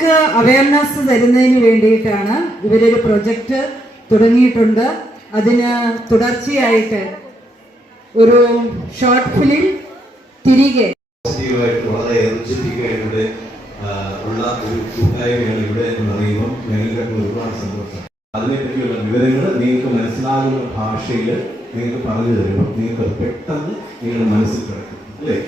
ജനങ്ങൾക്ക് അവയർനെസ് തരുന്നതിന് വേണ്ടിയിട്ടാണ് ഇവരൊരു പ്രൊജക്റ്റ് തുടങ്ങിയിട്ടുണ്ട്. അതിന് തുടർച്ചയായിട്ട് ഒരു ഷോർട്ട് ഫിലിം തിരികെ വളരെ എനർജറ്റിക്കായിട്ട് ഉള്ള ഒരു കൂട്ടായ്മയാണ് ഇവിടെ എന്ന് പറയുമ്പോൾ ഞങ്ങൾക്ക് ഒരുപാട് സന്തോഷം. അതിനെപ്പറ്റിയുള്ള വിവരങ്ങൾ നിങ്ങൾക്ക് മനസ്സിലാകുന്ന ഭാഷയിൽ നിങ്ങൾക്ക് പറഞ്ഞു തരുമ്പോൾ നിങ്ങൾക്ക് പെട്ടെന്ന് നിങ്ങളുടെ മനസ്സിൽ കിടക്കും അല്ലേ?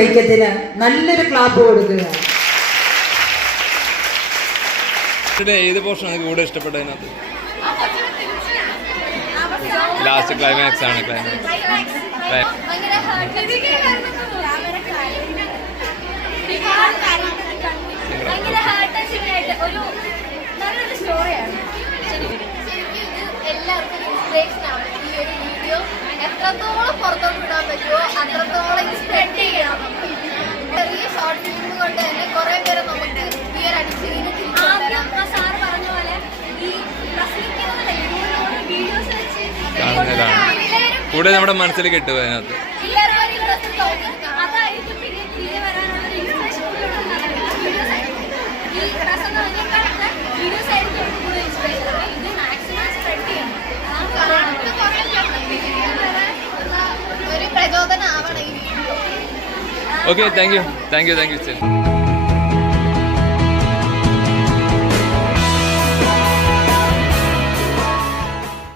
ഐക്യത്തിന് നല്ലൊരു ക്ലാപ്പ് കൊടുക്കുക. ഏത് പോർഷനാണ് കൂടുതൽ ഇഷ്ടപ്പെട്ടതിനകത്ത്? ലാസ്റ്റ് ക്ലൈമാക്സ് ആണ്. എല്ലാവർക്കും ഇൻസ്പിറേഷൻ ആണ് ഈ ഒരു വീഡിയോ. എത്രത്തോളം പുറത്തോട്ട് വിടാൻ പറ്റുമോ അത്രത്തോളം സ്പ്രെഡ് ചെയ്യണം. ചെറിയ ഷോർട്ട് ഫിലിം കൊണ്ട് തന്നെ കുറെ പേരെ നമുക്ക് ഈ ഒരു അഡിക്ഷനിൽ സാറ് പറഞ്ഞ പോലെ ഈ വീഡിയോസ് വെച്ച് കൂടുതൽ നമ്മുടെ മനസ്സിൽ കിട്ടും അതിനകത്ത്. അതായിരിക്കും പിന്നെ തിരികെ വരാനുള്ള ഇൻസ്പിറേഷൻ വീഡിയോസ് ആയിരിക്കും കൂടുതൽ ഇൻസ്പിറേഷൻ. ഇത് മാക്സിമം സ്പ്രെഡ് ചെയ്യണം. ഒരു പ്രചോദനം ആവണം ഈ വീഡിയോ. Okay, thank you.